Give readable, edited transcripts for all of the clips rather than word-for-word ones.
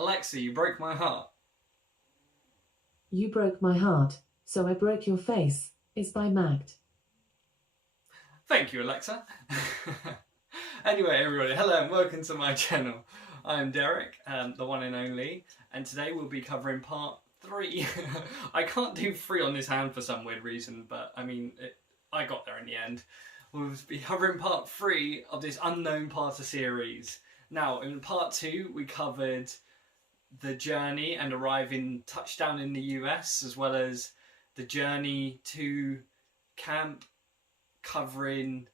Alexa, you broke my heart. You Broke My Heart, So I Broke Your Face is by G.O.A.T. Thank you, Alexa. Anyway, everybody, hello and welcome to my channel. I'm Derek, the one and only, and today we'll be covering part 3. I can't do 3 on this hand for some weird reason, but I mean, I got there in the end. We'll be covering part 3 of this unknown part of series. Now, in part 2, we covered the journey and arriving touchdown in the US, as well as the journey to camp, covering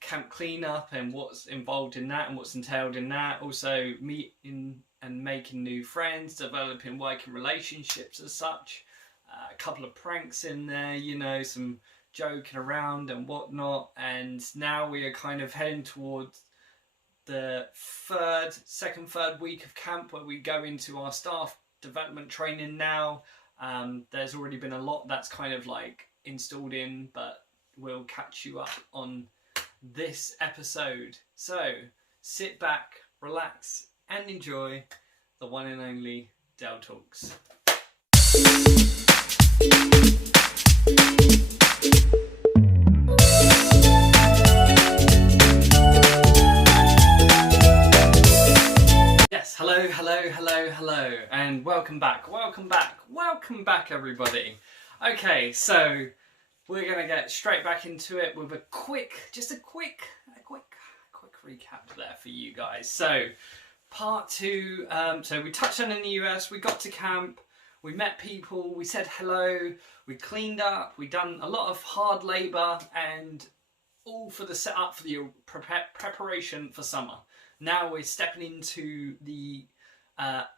camp cleanup and what's involved in that and what's entailed in that. Also meeting and making new friends, developing working relationships as such. A couple of pranks in there, you know, some joking around and whatnot. And now we are kind of heading towards the second, third week of camp, where we go into our staff development training now. There's already been a lot that's kind of like installed in, but we'll catch you up on this episode. So sit back, relax, and enjoy the one and only Deltalks. Hello, and welcome back, everybody. Okay, so we're gonna get straight back into it with a quick recap there for you guys. So, part 2. So we touched on in the US. We got to camp. We met people. We said hello. We cleaned up. We done a lot of hard labour, and all for the setup for the preparation for summer. Now we're stepping into the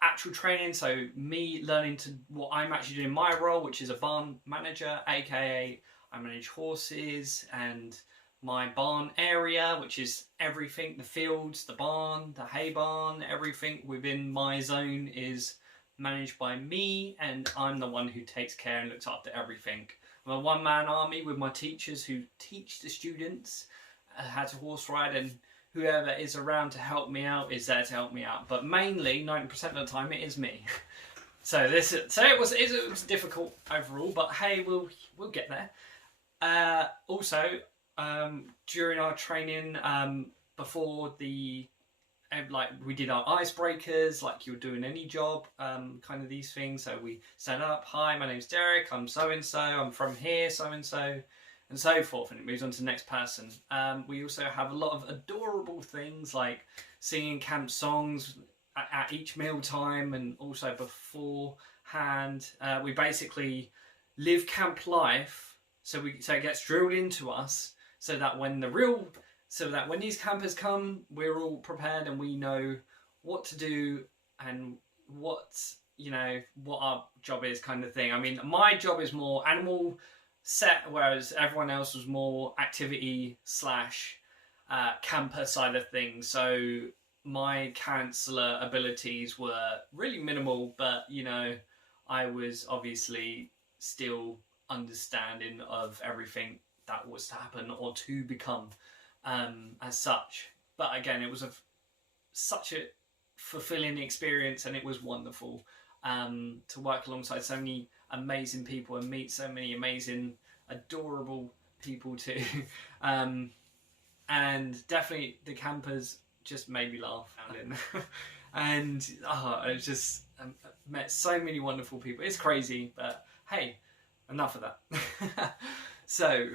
actual training, so me learning to what I'm actually doing my role, which is a barn manager, aka I manage horses and my barn area, which is everything, the fields, the barn, the hay barn, everything within my zone is managed by me, and I'm the one who takes care and looks after everything. I'm a one-man army with my teachers who teach the students how to horse ride, and whoever is around to help me out is there to help me out. But mainly, 90% of the time, it is me. So it was difficult overall, but hey, we'll get there. Also, during our training, before the we did our icebreakers, like you're doing any job, kind of these things. So we set up, hi, my name's Derek, I'm so and so, I'm from here, so and so. And so forth, and it moves on to the next person. We also have a lot of adorable things like singing camp songs at each meal time, and also beforehand. We basically live camp life, so it gets drilled into us, so that when these campers come, we're all prepared and we know what to do and what our job is, kind of thing. I mean, my job is more animal set, whereas everyone else was more activity / camper side of things. So my counsellor abilities were really minimal, but I was obviously still understanding of everything that was to happen or to become as such. But again, it was such a fulfilling experience, and it was wonderful to work alongside so many amazing people and meet so many amazing, adorable people too. And definitely the campers just made me laugh. And I just met so many wonderful people. It's crazy, but hey, enough of that. So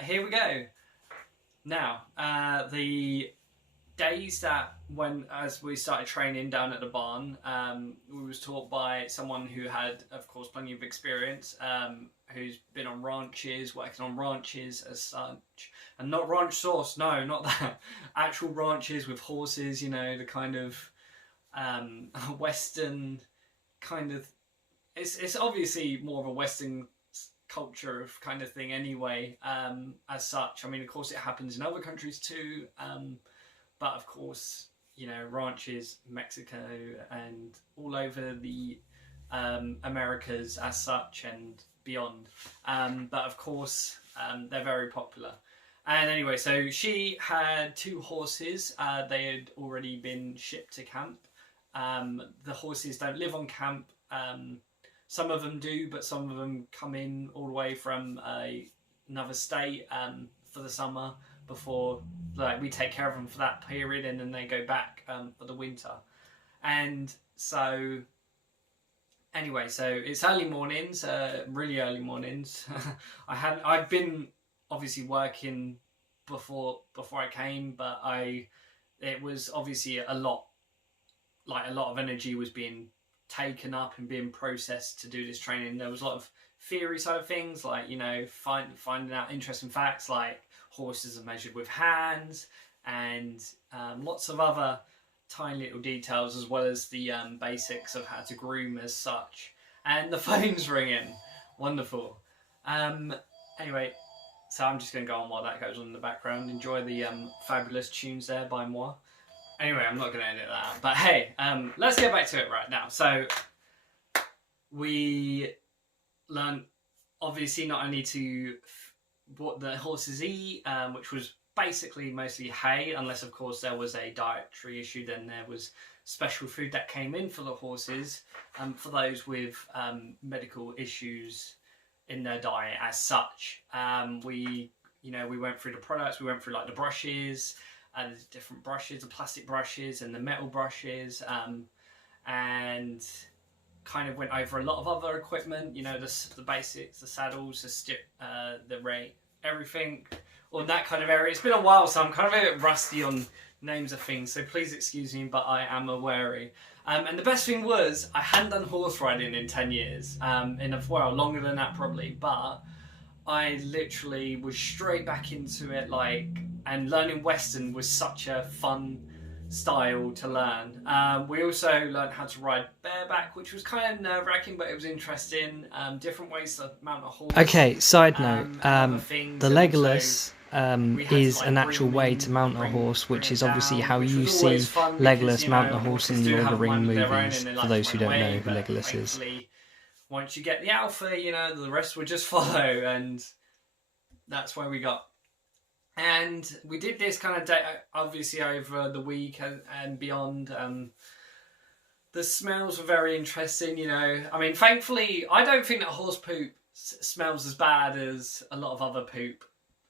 here we go. Now, the days as we started training down at the barn, we was taught by someone who had, of course, plenty of experience, who's been on ranches, working on ranches as such, and not ranch sauce, no, not that, actual ranches with horses, the kind of Western kind of, it's obviously more of a Western culture of kind of thing anyway, as such. I mean, of course it happens in other countries too, but of course, ranches, Mexico and all over the Americas as such and beyond. But of course, they're very popular. And anyway, so she had 2 horses. They had already been shipped to camp. the horses don't live on camp. Some of them do, but some of them come in all the way from another state for the summer before, like, we take care of them for that period, and then they go back for the winter. And so anyway, so it's early mornings, really early mornings. I've been obviously working before I came, but it was obviously a lot of energy was being taken up and being processed to do this training. There was a lot of theory side of things, like, you know, finding out interesting facts like horses are measured with hands, and lots of other tiny little details, as well as the basics of how to groom as such. And the phone's ringing. Wonderful. Anyway, so I'm just going to go on while that goes on in the background. Enjoy the fabulous tunes there by moi. Anyway, I'm not going to edit that out. But hey, let's get back to it right now. So we learned, obviously, not only what the horses eat, which was basically mostly hay, unless of course there was a dietary issue. Then there was special food that came in for the horses, for those with medical issues in their diet as such. We went through the products. We went through like the brushes, the different brushes, the plastic brushes and the metal brushes, and kind of went over a lot of other equipment, you know, the basics, the saddles, the rate, everything on that kind of area. It's been a while, so I'm kind of a bit rusty on names of things, so please excuse me, but I am a wary. And the best thing was, I hadn't done horse riding in 10 years, longer than that probably, but I literally was straight back into it, and learning Western was such a fun style to learn. We also learned how to ride bareback, which was kind of nerve-wracking, but it was interesting. Different ways to mount a horse. Okay, side note, the legless is is an actual way to mount a horse, which is obviously how you see Legolas mount a horse in the Lord of the Rings movies, for those who don't know who Legolas is. Once you get the alpha, you know, the rest would just follow, and that's where we got. And we did this kind of day, obviously, over the week and beyond. The smells were very interesting, you know. I mean, thankfully, I don't think that horse poop smells as bad as a lot of other poop.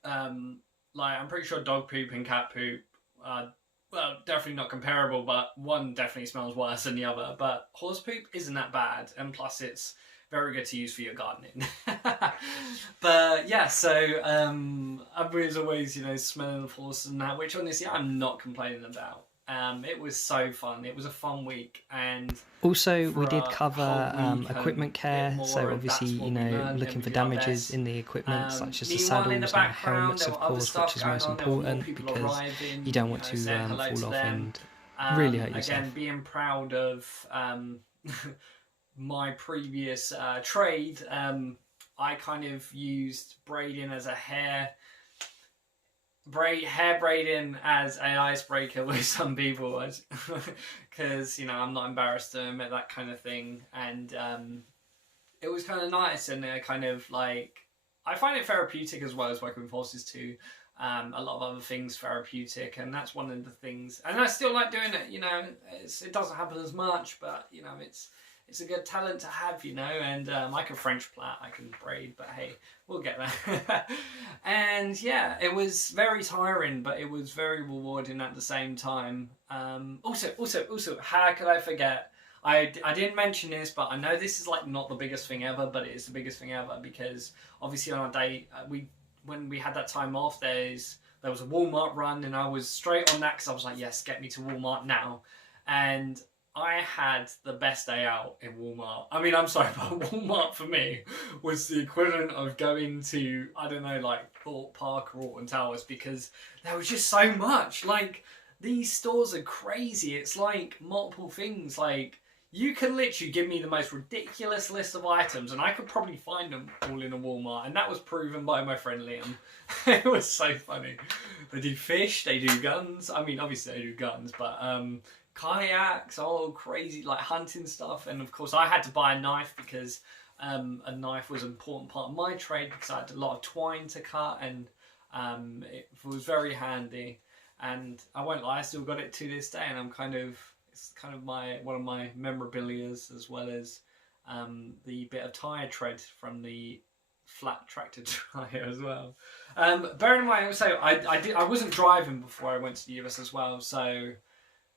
I'm pretty sure dog poop and cat poop are, well, definitely not comparable, but one definitely smells worse than the other. But horse poop isn't that bad, and plus it's very good to use for your gardening. But yeah, so I was always, you know, smelling of horses and that, which honestly I'm not complaining about. It was so fun. It was a fun week, and also we did cover equipment care. So obviously, you know, looking for damages in the equipment, such as the saddles and the helmets, of course, which is most important because you don't want to fall off and really hurt yourself. Again, being proud of my previous trade, I kind of used braiding as a hair braiding as an icebreaker with some people, because, you know, I'm not embarrassed to admit that kind of thing, and it was kind of nice, and kind of like, I find it therapeutic as well as working with horses too. A lot of other things therapeutic, and that's one of the things, and I still like doing it, you know. It doesn't happen as much, but, you know, it's a good talent to have, you know, and I can French plait, I can braid, but hey, we'll get there. And yeah, it was very tiring, but it was very rewarding at the same time. Also, how could I forget? I didn't mention this, but I know this is like not the biggest thing ever, but it is the biggest thing ever, because obviously on our day, when we had that time off, there was a Walmart run, and I was straight on that because I was like, yes, get me to Walmart now. And I had the best day out in Walmart. I mean, I'm sorry, but Walmart for me was the equivalent of going to, I don't know, like Thorpe Park or Alton Towers, because there was just so much. Like, these stores are crazy. It's like multiple things. Like, you can literally give me the most ridiculous list of items, and I could probably find them all in a Walmart. And that was proven by my friend Liam. It was so funny. They do fish, they do guns. I mean, obviously they do guns, but kayaks, all crazy, like hunting stuff. And of course I had to buy a knife, because a knife was an important part of my trade, because I had a lot of twine to cut, and it was very handy. And I won't lie, I still got it to this day, and I'm kind of It's kind of one of my memorabilias, as well as the bit of tyre tread from the flat tractor tyre as well. Bearing in mind, also I wasn't driving before I went to the US as well, so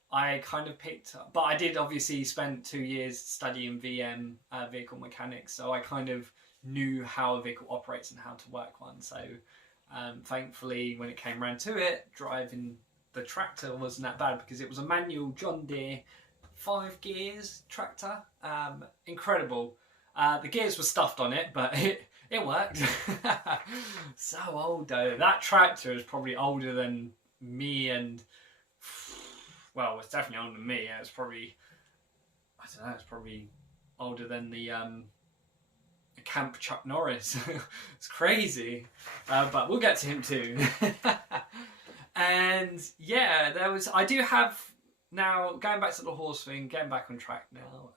I kind of picked up, but I did obviously spend 2 years studying VM, vehicle mechanics, so I kind of knew how a vehicle operates and how to work one. So thankfully, when it came around to it, driving the tractor wasn't that bad, because it was a manual John Deere 5 gears tractor. Incredible. The gears were stuffed on it, but it worked. So old though. That tractor is probably older than me, and well, it's definitely older than me. Yeah, it's probably, I don't know, it's probably older than the Camp Chuck Norris. It's crazy. But we'll get to him too. And yeah, I do have, now going back to the horse thing, getting back on track now.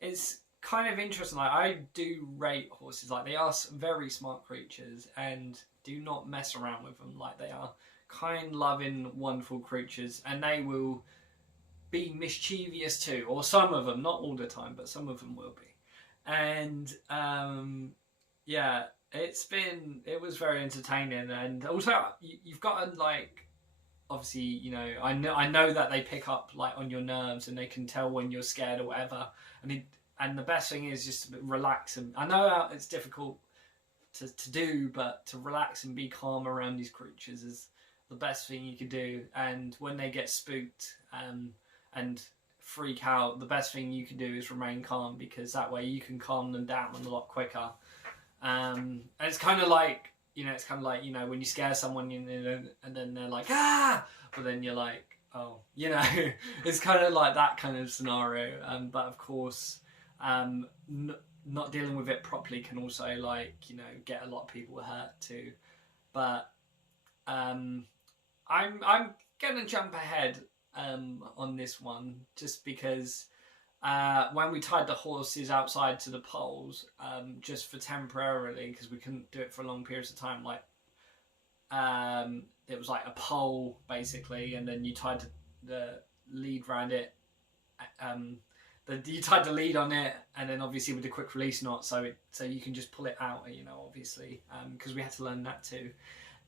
It's kind of interesting. Like, I do rate horses. Like, they are very smart creatures, and do not mess around with them. Like, they are kind, loving, wonderful creatures, and they will be mischievous too, or some of them, not all the time, but some of them will be. And yeah, it was very entertaining. And also, you've got to, like, obviously, you know, I know that they pick up, like, on your nerves, and they can tell when you're scared or whatever. And the best thing is just to relax. And I know it's difficult to do, but to relax and be calm around these creatures is the best thing you can do. And when they get spooked and freak out, the best thing you can do is remain calm, because that way you can calm them down a lot quicker. And it's kind of like, you know, when you scare someone, you know, and then they're like, ah, but then you're like, oh, you know, it's kind of like that kind of scenario. But of course, not dealing with it properly can also, like, you know, get a lot of people hurt too. But I'm gonna jump ahead on this one, just because when we tied the horses outside to the poles, just for temporarily, because we couldn't do it for long periods of time, like it was like a pole basically, and then you tied the lead around it. You tied the lead on it, and then obviously with the quick release knot, so you can just pull it out, you know, obviously, because we had to learn that too.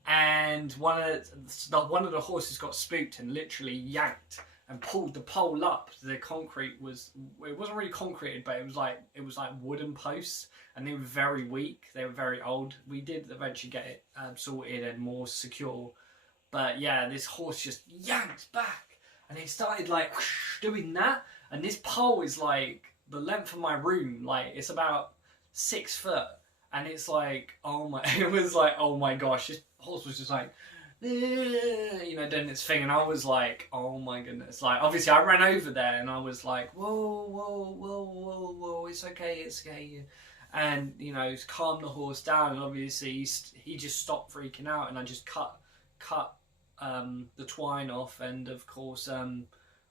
And one of the horses got spooked and literally yanked and pulled the pole up. The concrete it wasn't really concreted, but it was like wooden posts, and they were very weak. They were very old. We did eventually get it sorted and more secure, but yeah, this horse just yanked back, and it started like whoosh, doing that. And this pole is like the length of my room. Like, it's about 6 foot, and it's like, it was like, oh my gosh, this horse was just like, you know, doing its thing, and I was like, oh my goodness. Like, obviously I ran over there, and I was like, whoa, it's okay. And, you know, calm the horse down, and obviously he just stopped freaking out, and I just cut the twine off, and of course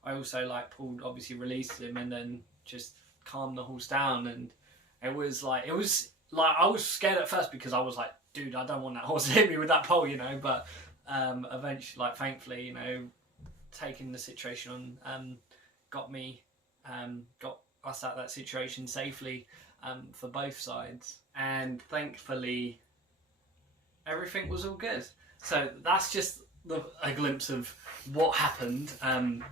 I also, like, obviously released him, and then just calmed the horse down. And it was like I was scared at first, because I was like, dude, I don't want that horse to hit me with that pole, you know. But eventually, like, thankfully, you know, taking the situation on got us out of that situation safely for both sides, and thankfully everything was all good. So that's just a glimpse of what happened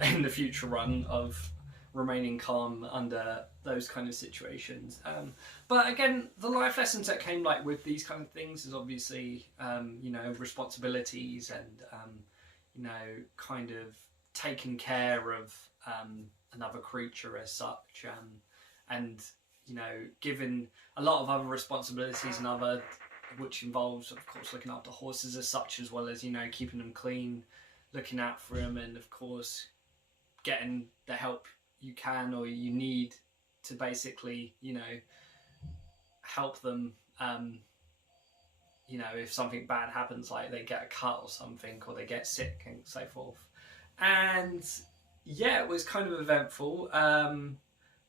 in the future run of remaining calm under those kind of situations. But again, the life lessons that came, like, with these kind of things is obviously you know, responsibilities, and you know, kind of taking care of another creature as such, and you know, given a lot of other responsibilities and other, which involves, of course, looking after horses as such, as well as, you know, keeping them clean, looking out for them, and of course getting the help you can or you need to basically, you know, help them, you know, if something bad happens, like they get a cut or something, or they get sick and so forth. And yeah, it was kind of eventful.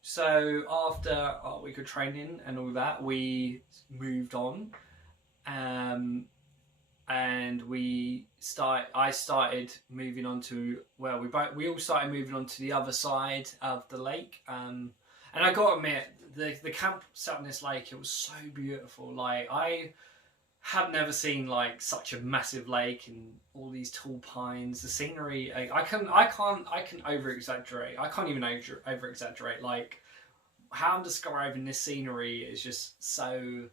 So after our week of training and all that, we moved on. and I started moving on to, well, we all started moving on to the other side of the lake, and I gotta admit, the camp sat on this lake, it was so beautiful. Like, I have never seen like such a massive lake and all these tall pines. The scenery, I can over exaggerate. I can't even over exaggerate. Like, how I'm describing this scenery is just so,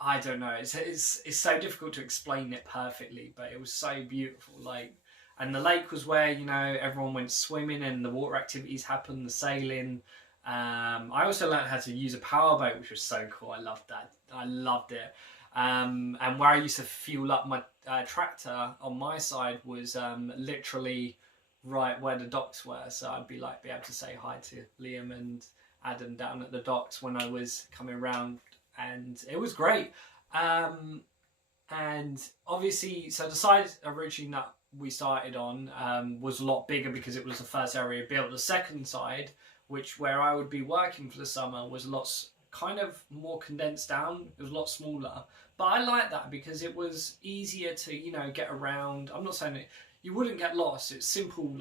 I don't know. It's so difficult to explain it perfectly, but it was so beautiful. Like, and the lake was where, you know, everyone went swimming and the water activities happened, the sailing. I also learned how to use a powerboat, which was so cool. I loved that. I loved it. And where I used to fuel up my tractor on my side was literally right where the docks were. So I'd be able to say hi to Liam and Adam down at the docks when I was coming around, and it was great. And obviously, so the side originally that we started on was a lot bigger because it was the first area built. The second side, where I would be working for the summer, was a lot kind of more condensed down. It was a lot smaller, but I like that because it was easier to, you know, get around. I'm not saying that you wouldn't get lost. It's simple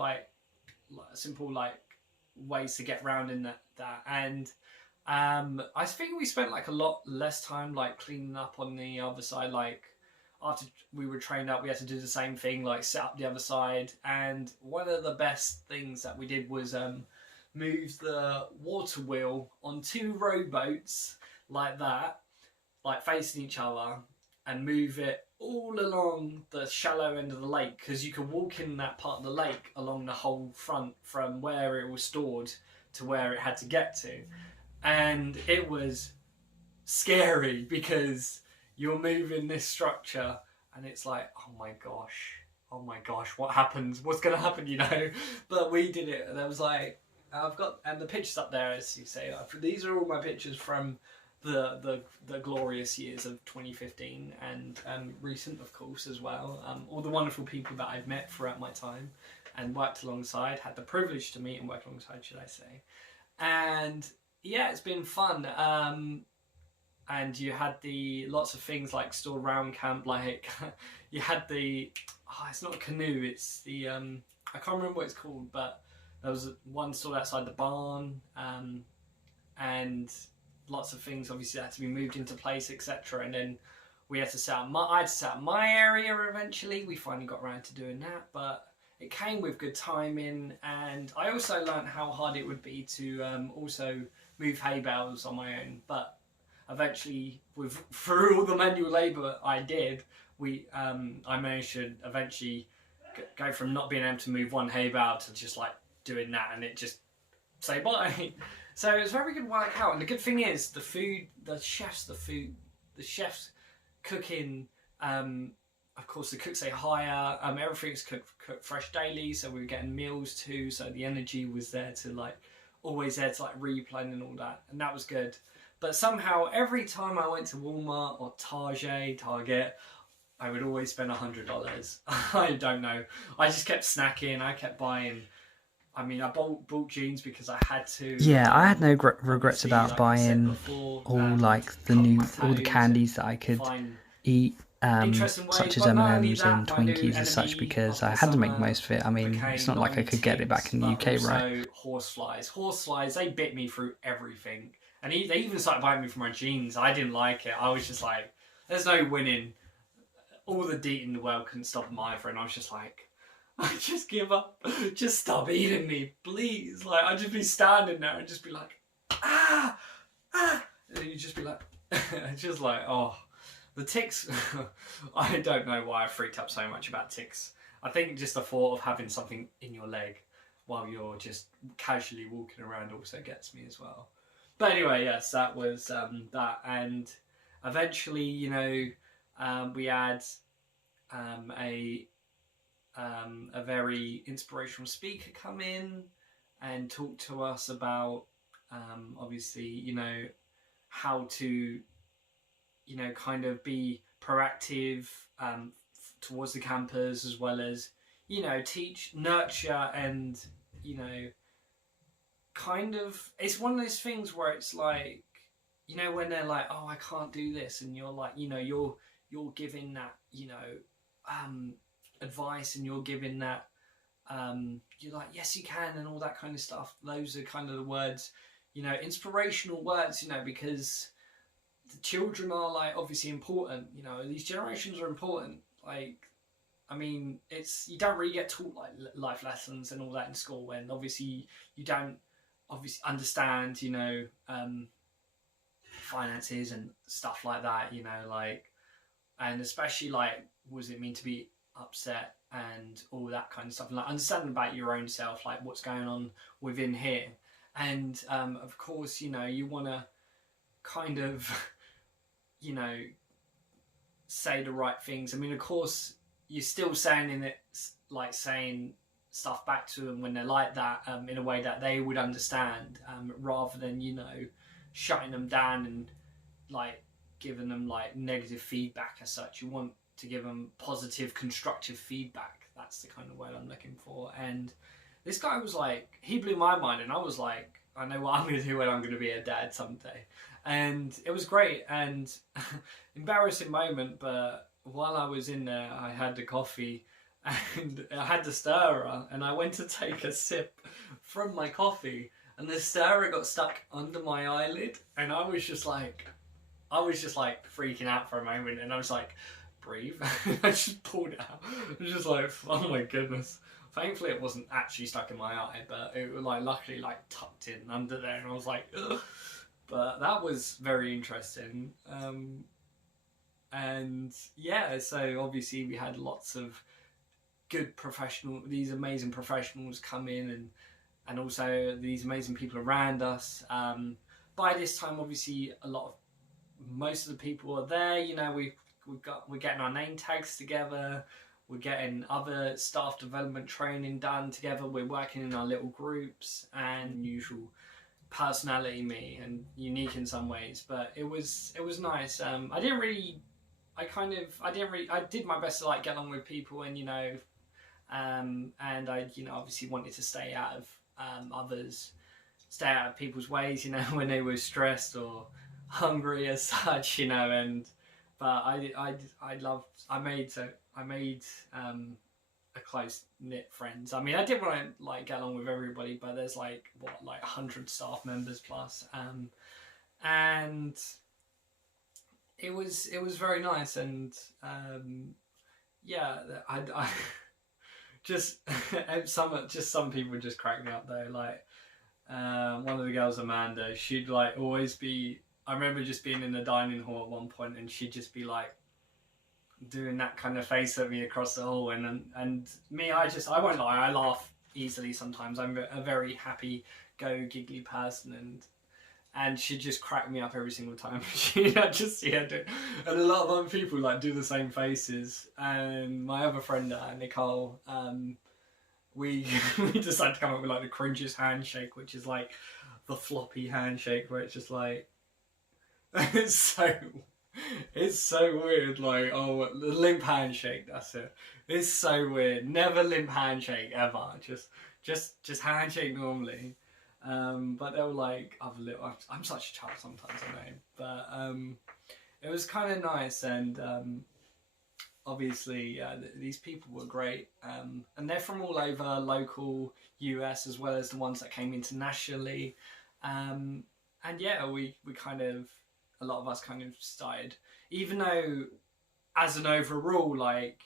ways to get around in that. And I think we spent like a lot less time like cleaning up on the other side. Like, after we were trained up, we had to do the same thing, like set up the other side. And one of the best things that we did was move the water wheel on 2 rowboats like that, like facing each other, and move it all along the shallow end of the lake, because you could walk in that part of the lake along the whole front from where it was stored to where it had to get to. And it was scary because you're moving this structure and it's like, oh my gosh, what happens? What's going to happen, you know? But we did it, and I was like, and the pictures up there, as you say, these are all my pictures from the glorious years of 2015 and recent, of course, as well. All the wonderful people that I've met throughout my time and worked alongside, had the privilege to meet and work alongside, should I say. And yeah, it's been fun. And you had lots of things like stored around camp, like you had it's not a canoe, it's the, I can't remember what it's called, but there was one stored outside the barn, and lots of things obviously had to be moved into place, etc. And then we had to set up I had to set up my area eventually. We finally got around to doing that, but it came with good timing. And I also learned how hard it would be to also move hay bales on my own. But eventually, through all the manual labour I did, I managed to eventually go from not being able to move one hay bale to just like doing that, and it just say bye. So it was very good workout, and the good thing is the chefs cooking. Of course, the cooks they hire. Everything's cooked fresh daily, so we were getting meals too. So the energy was there to always there to replan and all that, and that was good. But somehow every time I went to Walmart or Target, I would always spend $100. I don't know. I just kept snacking. I kept buying. I mean, I bought jeans because I had to. Yeah, I had no regrets about buying all the candies that I could eat, such as M&Ms and Twinkies and such, because I had to make the most of it. I mean, it's not like I could get it back in the UK, right? Horseflies, they bit me through everything. And they even started biting me for my jeans. I didn't like it. I was just like, there's no winning. All the DEET in the world couldn't stop them either. And I was just like, I just give up. Just stop eating me, please. Like, I'd just be standing there and just be like, ah. And then you'd just be like, just like, oh. The ticks, I don't know why I freaked out so much about ticks. I think just the thought of having something in your leg while you're just casually walking around also gets me as well. But anyway, yes, that was that. And eventually, you know, we had a very inspirational speaker come in and talk to us about, obviously, you know, how to, you know, kind of be proactive towards the campers, as well as, you know, teach, nurture, and, you know, kind of, it's one of those things where it's like, you know, when they're like, oh, I can't do this, and you're like, you know, you're giving that, you know, advice, and you're giving that, you're like, yes you can, and all that kind of stuff. Those are kind of the words, you know, inspirational words, you know, because the children are like obviously important, you know, these generations are important. Like, I mean, you don't really get taught like life lessons and all that in school, and obviously you don't obviously understand, you know, finances and stuff like that, you know, like, and especially like, what does it mean to be upset and all that kind of stuff, and like understanding about your own self, like what's going on within here. And of course, you know, you want to kind of, you know, say the right things. I mean, of course, you're still saying in it, like saying stuff back to them when they're like that, in a way that they would understand, rather than, you know, shutting them down and like giving them like negative feedback as such. You want to give them positive, constructive feedback. That's the kind of word I'm looking for. And this guy was like, he blew my mind, and I was like, I know what I'm going to do when I'm going to be a dad someday. And it was great, and embarrassing moment, but while I was in there, I had the coffee and I had the stirrer, and I went to take a sip from my coffee, and the stirrer got stuck under my eyelid, and I was just like freaking out for a moment, and I was like, breathe. I just pulled it out. I was just like, oh my goodness. Thankfully it wasn't actually stuck in my eye, but it was like luckily like tucked in under there, and I was like, ugh. But that was very interesting. And yeah, so obviously we had lots of these amazing professionals come in, and also these amazing people around us. By this time, obviously, most of the people are there. You know, we're getting our name tags together. We're getting other staff development training done together. We're working in our little groups, and usual personality me, and unique in some ways, but it was nice. I did my best to like get along with people, and you know, and I, you know, obviously wanted to stay out of people's ways, you know, when they were stressed or hungry as such, you know. But I made a close knit friends. I mean, I did want to like get along with everybody, but there's like 100 staff members plus, and it was very nice. And yeah, I just some people just crack me up though. Like one of the girls, Amanda, she'd like always be. I remember just being in the dining hall at one point, and she'd just be like doing that kind of face at me across the hall, and me, I won't lie, I laugh easily sometimes. I'm a very happy go giggly person, and she just cracked me up every single time. I just see her do, and a lot of other people like do the same faces. And my other friend Nicole, we decided to come up with like the cringiest handshake, which is like the floppy handshake, where it's just like it's so weird. Like, oh, the limp handshake, that's it. It's so weird. Never limp handshake ever. Just handshake normally. But they were like other little. I'm such a child sometimes, I know. But it was kind of nice, and obviously these people were great. And they're from all over, local US as well as the ones that came internationally. And yeah, we kind of, a lot of us kind of started, even though as an overall, like,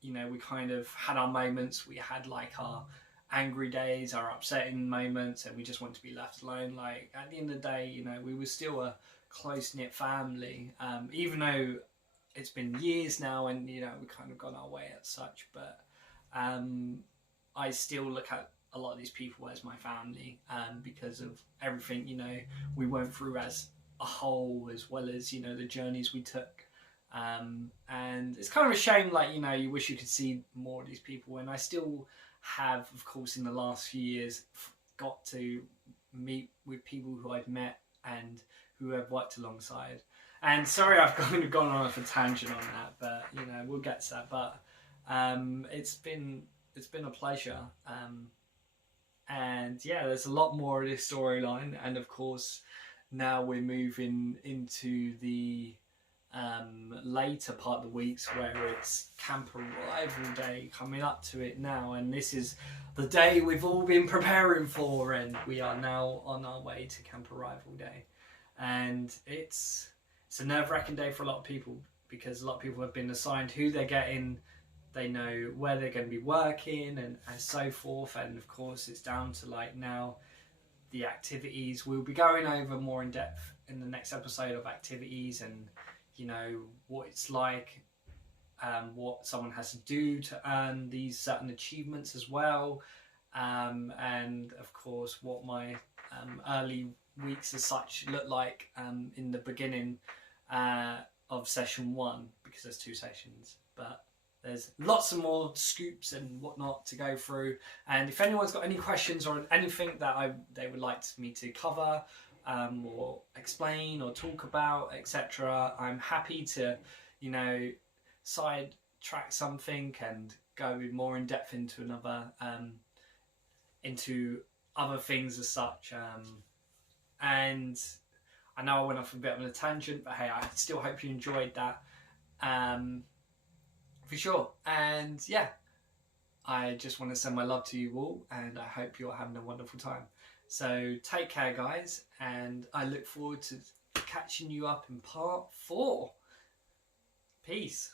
you know, we kind of had our moments. We had like our angry days, our upsetting moments, and we just wanted to be left alone. Like, at the end of the day, you know, we were still a close-knit family, even though it's been years now, and, you know, we kind of gone our way as such. But I still look at a lot of these people as my family, because of everything, you know, we went through as a whole, as well as, you know, the journeys we took. And it's kind of a shame, like, you know, you wish you could see more of these people, and I still have, of course, in the last few years got to meet with people who I've met and who I've worked alongside. And sorry, I've kind of gone on a tangent on that, but, you know, we'll get to that. But it's been a pleasure, and yeah, there's a lot more of this storyline, and of course now we're moving into the later part of the weeks where it's camp arrival day coming up to it now, and this is the day we've all been preparing for, and we are now on our way to camp arrival day. And it's a nerve-wracking day for a lot of people, because a lot of people have been assigned who they're getting, they know where they're going to be working and so forth, and of course it's down to like now the activities. We'll be going over more in depth in the next episode of activities, and you know what it's like, what someone has to do to earn these certain achievements as well, and of course what my early weeks as such look like in the beginning of session 1, because there's 2 sessions, but there's lots of more scoops and whatnot to go through. And if anyone's got any questions or anything that they would like me to cover or explain or talk about, etc., I'm happy to, you know, sidetrack something and go more in depth into into other things as such. And I know I went off a bit of a tangent, but hey, I still hope you enjoyed that. For sure. And yeah, I just want to send my love to you all, and I hope you're having a wonderful time. So take care, guys, and I look forward to catching you up in part 4. Peace.